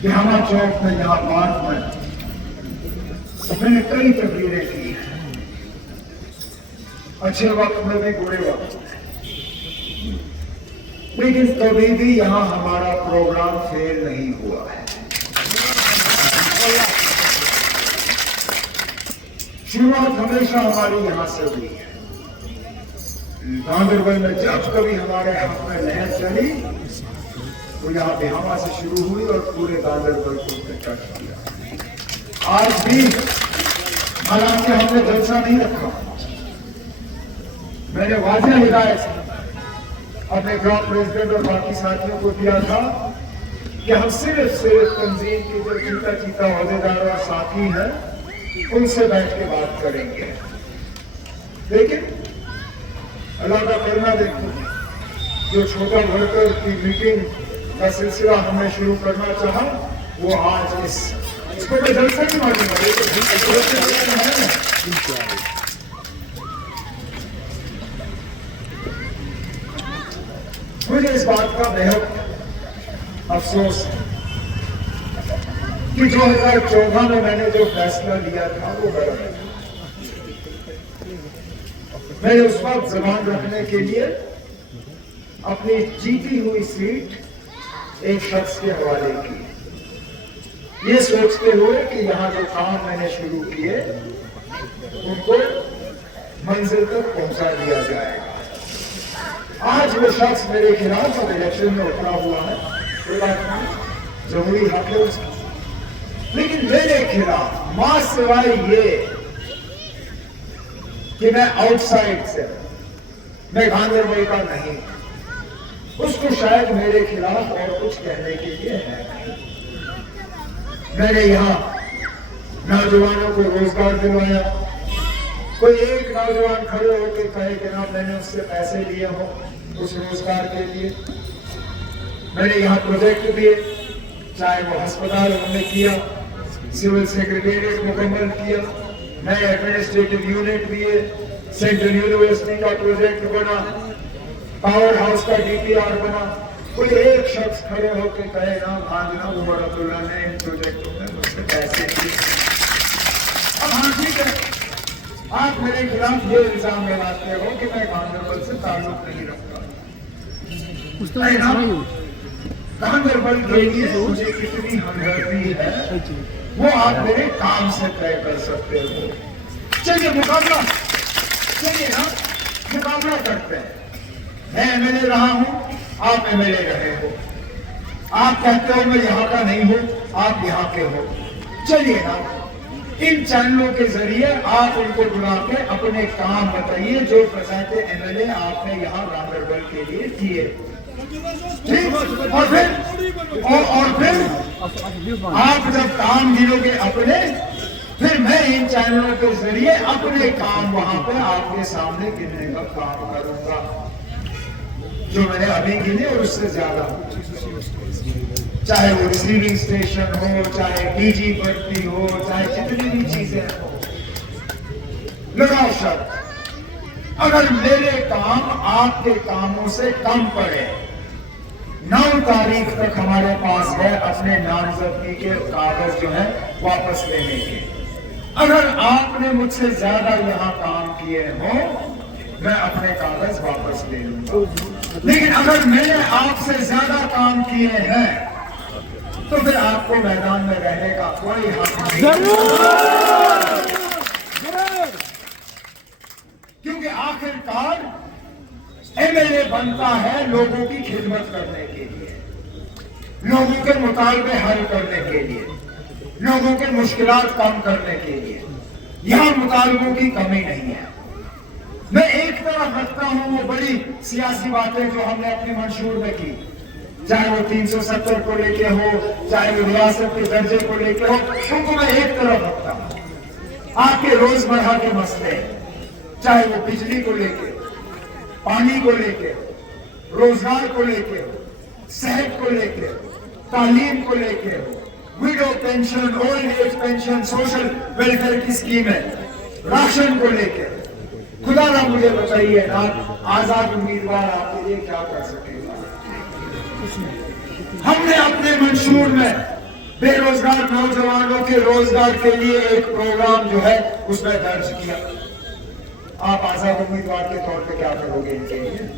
कि हमा चौक में यहाँ पार्क में मैंने कई तकरीरें की हैं, अच्छे वक्त में भी बुरे वक्त में, लेकिन कभी भी यहाँ हमारा प्रोग्राम फेल नहीं हुआ है। शुरुआत हमेशा हमारी यहाँ से हुई है। गांधरबल में जब कभी हमारे हक में लहर चली तो यहाँ बिहामा से शुरू हुई और पूरे गांधरबल को उसने टच किया। आज भी हालांकि हमने जलसा नहीं रखा, मैंने वाज़ेह हिदायत अपने ग्राम प्रेसिडेंट और बाकी साथियों को दिया था कि हम सिर्फ तंजीम के जो चीता चीता अहदेदार और साथी हैं उनसे बैठ के बात करेंगे। लेकिन अल्लाह का करना देखो, जो छोटा वर्कर की मीटिंग का सिलसिला हमने शुरू करना चाहा वो आज इसको मैं जल्द से मानूंगा। मुझे इस बात का बेहद अफसोस है कि 2014 में मैंने जो फैसला लिया था वो गलत है। मैंने उस वक्त जबान रखने के लिए अपनी जीती हुई सीट एक शख्स के हवाले की, ये सोचते हुए कि यहाँ जो काम मैंने शुरू किए उनको मंजिल तक पहुंचा दिया जाएगा। आज वो शख्स मेरे खिलाफ अब इलेक्शन में उतरा हुआ है, कोई बात नहीं, जरूरी हक है उसका, लेकिन मेरे खिलाफ मां सिवाय ये कि मैं आउटसाइड से, मैं गांधरबल का नहीं, उसको शायद मेरे खिलाफ और कुछ कहने के लिए है नहीं। मैंने यहाँ नौजवानों को रोजगार दिलवाया, कोई एक नौजवान खड़े होकर कहे कि ना मैंने उससे पैसे लिए हो उस रोजगार के लिए। मैंने यहाँ प्रोजेक्ट दिए, चाहे वो अस्पताल हमने किया, सिविल सेक्रेटेरिएट मुकम्मल किया, नए एडमिनिस्ट्रेटिव यूनिट दिए, सेंट्रल यूनिवर्सिटी का प्रोजेक्ट बना, पावर हाउस का डीपीआर बना। कोई एक शख्स खड़े होकर कहे ना भांजना उमर अब्दुल्ला ने इन प्रोजेक्टों में मुझसे पैसे दिए। अब हाँ ठीक है, आप मेरे खिलाफ ये इल्जाम लगाते हो कि मैं गांधरबल से ताल्लुक नहीं रखता। गांधरबल के लिए मुझे कितनी हमदर्दी है वो आप मेरे काम से तय कर सकते हो। चलिए मुकाबला, चलिए ना मुकाबला करते हैं। मैं एमएलए रहा हूं, आप एमएलए रहे हो, आप कहते हो मैं यहाँ का नहीं हूं, आप यहाँ के हो। चलिए ना इन चैनलों के जरिए आप उनको बुला के अपने काम बताइए जो प्रेजेंट एमएलए आपने यहाँ गांधरबल के लिए किए। ठीक, और फिर आप जब काम गिनोगे अपने, फिर मैं इन चैनलों के जरिए अपने काम वहां पे आपके सामने गिनने का काम करूंगा, जो मैंने अभी गिने और उससे ज्यादा, चाहे वो रिसीविंग स्टेशन हो, चाहे डीजी भर्ती हो, चाहे जितनी भी चीजें हो। लगाओ शर्त, अगर मेरे काम आपके कामों से कम पड़े, 9 तारीख तक हमारे पास है अपने नामजदगी के कागज जो है वापस लेने के। अगर आपने मुझसे ज्यादा यहाँ काम किए हो मैं अपने कागज वापस ले लूंगा, लेकिन अगर मैंने आपसे ज्यादा काम किए हैं तो फिर आपको मैदान में रहने का कोई हक नहीं, क्योंकि आखिरकार एमएलए बनता है लोगों की खिदमत करने के लिए, लोगों के मुतालबे हल करने के लिए, लोगों के मुश्किलात कम करने के लिए। यहाँ मुतालबों की कमी नहीं है। मैं एक तरफ रखता हूँ वो बड़ी सियासी बातें जो हमने अपनी मंशूर में की, चाहे वो 370 को लेके हो, चाहे वो रियासत के दर्जे को लेके हो, उनको मैं एक तरफ रखता हूँ। आपके रोजमर्रा के मसले, चाहे वो बिजली को लेके, पानी को लेके, रोजगार को लेके, सेहत को लेके, तालीम को लेके, window pension, old age pension, social welfare की स्कीमें, राशन को लेके, खुदा ना मुझे बताइए ना आजाद उम्मीदवार आपके लिए क्या कर सकेगा। हमने अपने मंशूर मंशूर में बेरोजगार नौजवानों के रोजगार के लिए एक प्रोग्राम जो है उसमें दर्ज किया। आप आजाद उम्मीदवार के तौर पे क्या करोगे इनके लिए?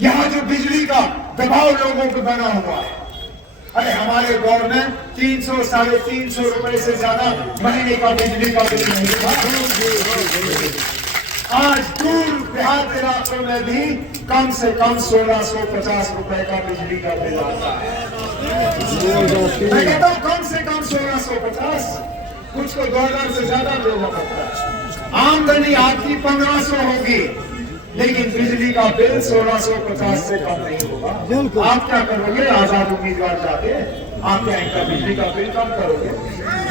यहाँ जो बिजली का दबाव लोगों को बना हुआ है, अरे हमारे दौर में 300 साढ़े 300 रुपए से ज्यादा महीने का बिजली का बिल नहीं था। आज दूर देहात इलाकों में भी कम से कम 1650 रुपए का बिजली का बिल आता है। मैं कहता हूं कम से कम 1650, कुछ को 2000 से ज्यादा देना पड़ता है। आमदनी आपकी 1500 होगी, लेकिन बिजली का बिल 1650 से कम नहीं होगा। आप क्या करोगे? आजाद उम्मीदवार जाके आप क्या इनका बिजली का बिल कम करोगे?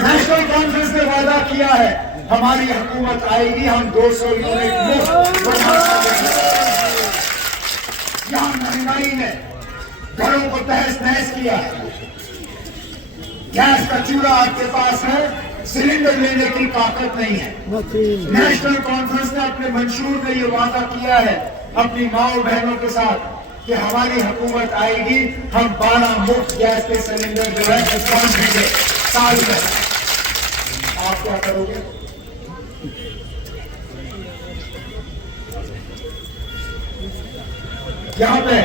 नेशनल कॉन्फ्रेंस ने वादा किया है, हमारी हुकूमत आएगी हम 200 यूनिट मुफ्त यहाँ महंगाई ने घरों को तहस नहस किया है। गैस का चूल्हा आपके पास है, सिलेंडर लेने की ताकत नहीं है। नेशनल कॉन्फ्रेंस ने अपने मंशूर में ये वादा किया है अपनी माओ बहनों के साथ कि हमारी हुकूमत आएगी हम 12 मुफ्त गैस के सिलेंडर जो है डिस्काउंट देंगे साल में। आप क्या करोगे? यहाँ पे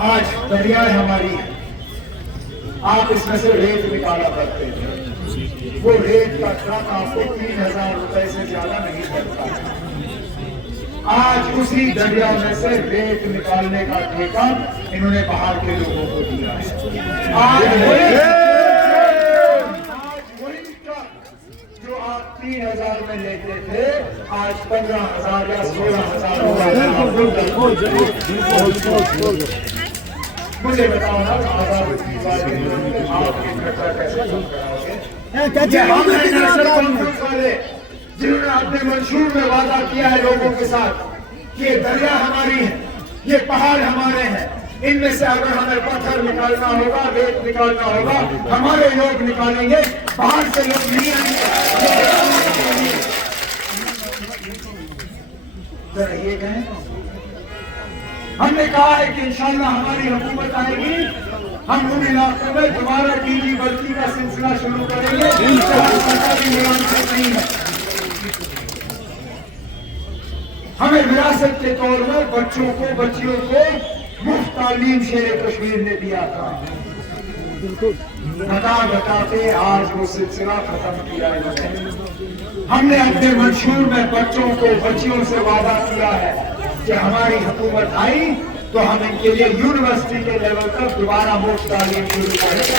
आज दरिया हमारी है, आप इसमें से रेत निकाला करते थे, वो रेत का ट्रक आपको 3000 रुपए से ज्यादा नहीं पड़ता। आज उसी दरिया में से रेत निकालने का ठेका इन्होंने बाहर के लोगों को दिया है। आज वही ट्रक जो आप 3000 में लेते थे आज 15,000 या 16,000 मुझे बताओ ना, आजाद उम्मीदवार आपकी खर्चा कैसे कम कराओगे? हम हैं नेशनल कॉन्फ्रेंस वाले जिन्होंने अपने मंशूर में वादा किया है लोगों के साथ कि ये दरिया हमारी है, ये पहाड़ हमारे हैं, इनमें से अगर हमें पत्थर निकालना होगा, रेत निकालना होगा, हमारे लोग निकालेंगे, बाहर से लोग नहीं आएंगे। जरा ये कहें, हमने कहा है कि इंशाल्लाह हमारी हुकूमत आएगी, हम उन इलाकों में दोबारा टीवी भर्ती का सिलसिला शुरू करेंगे। सरकारी मुलाजिमत नहीं है, हमें विरासत के तौर में बच्चों को बच्चियों को मुफ्त तालीम शेर कश्मीर ने दिया था। बता बताते आज वो सिलसिला खत्म किया इन्होंने। हमने अपने मंशूर में बच्चों को बच्चियों से वादा किया है कि हमारी हुकूमत आई तो हम इनके लिए यूनिवर्सिटी के लेवल तक दोबारा मुफ्त तालीम शुरू करेंगे।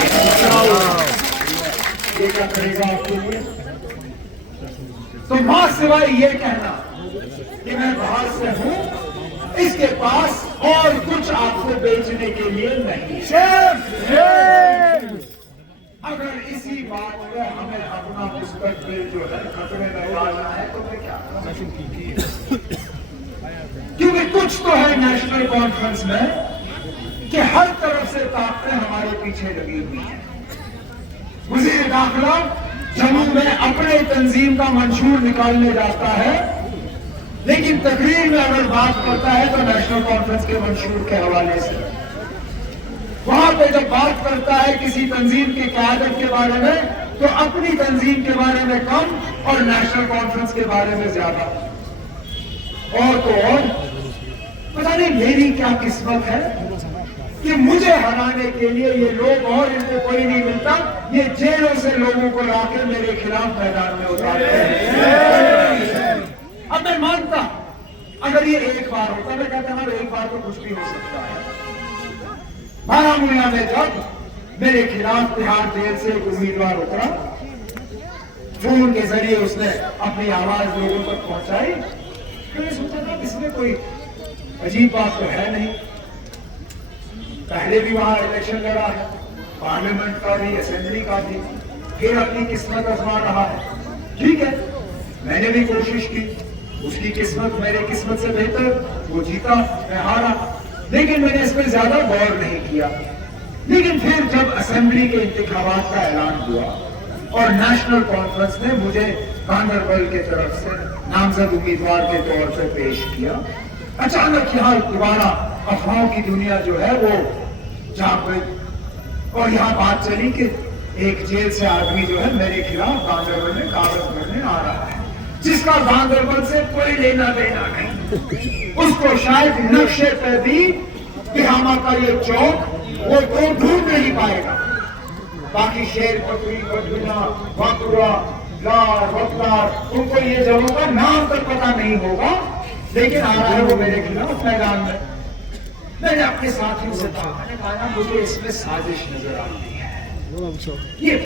ये क्या करेगा आपके लिए? तो मां सिवाय ये कहना कि मैं बाहर से हूं, इसके पास और कुछ आपको बेचने के लिए नहीं है। अगर इसी बात में हमें अपना मुस्तकबिल जो है खतरे में डालना है तो मैं क्या करूं? क्योंकि कुछ तो है नेशनल कॉन्फ्रेंस में कि हर तरफ से ताकतें हमारे पीछे लगी हुई हैं। वज़ीर दाखिला जम्मू में अपने तंजीम का मंशूर निकालने जाता है, लेकिन तकरीर में अगर बात करता है तो नेशनल कॉन्फ्रेंस के मंशूर के हवाले से। वहां पे जब बात करता है किसी तंजीम की क़यादत के बारे में तो अपनी तंजीम के बारे में कम और नेशनल कॉन्फ्रेंस के बारे में ज्यादा। और तो और पता नहीं मेरी क्या किस्मत है कि मुझे हराने के लिए ये लोग और इनको कोई नहीं मिलता, ये जेलों से लोगों को लाकर मेरे खिलाफ मैदान में उतारते हैं। अब मैं मानता अगर ये एक बार होता, मैं कहता हूं एक बार तो कुछ भी हो सकता है। बारामूला में जब मेरे खिलाफ तिहाड़ जेल से एक उम्मीदवार उतरा, फोन के जरिए उसने अपनी आवाज लोगों तक पहुंचाई, तो ये सोचा था इसमें कोई अजीब बात तो है नहीं। पहले भी वहां इलेक्शन लड़ा है, पार्लियामेंट का भी, असेंबली का भी, फिर अपनी किस्मत आजमा रहा है। ठीक है, मैंने भी कोशिश की, उसकी किस्मत मेरी किस्मत से बेहतर, वो जीता, मैं हारा, लेकिन मैंने इस पर ज्यादा गौर नहीं किया। लेकिन फिर जब असेंबली के इंतखाबात का ऐलान हुआ और नेशनल कॉन्फ्रेंस ने मुझे गांधरबल के तरफ से नामजद उम्मीदवार के तौर पर पेश किया, अचानक यहाँ दोबारा अफवाहों की दुनिया जो है वो जाग गई। और यहाँ बात चली कि एक जेल से आदमी जो है मेरे खिलाफ गांधरबल में कागज भरने आ रहा है, जिसका गांधरबल से कोई लेना देना नहीं। उसको शायद नक्शे पे भी तिहामा का ये चौक वो तो ढूंढ नहीं पाएगा। बाकी शेर पकड़ी, बदबिना, वाकुड़ा, लार, वकलार, उनको ये जगहों का नाम तक पता नहीं होगा, लेकिन आ रहा है वो मेरे खिलाफ मैदान में। मैंने अपने साथियों से कहा, मैंने कहा मुझे इसमें साजिश नजर आती है। ये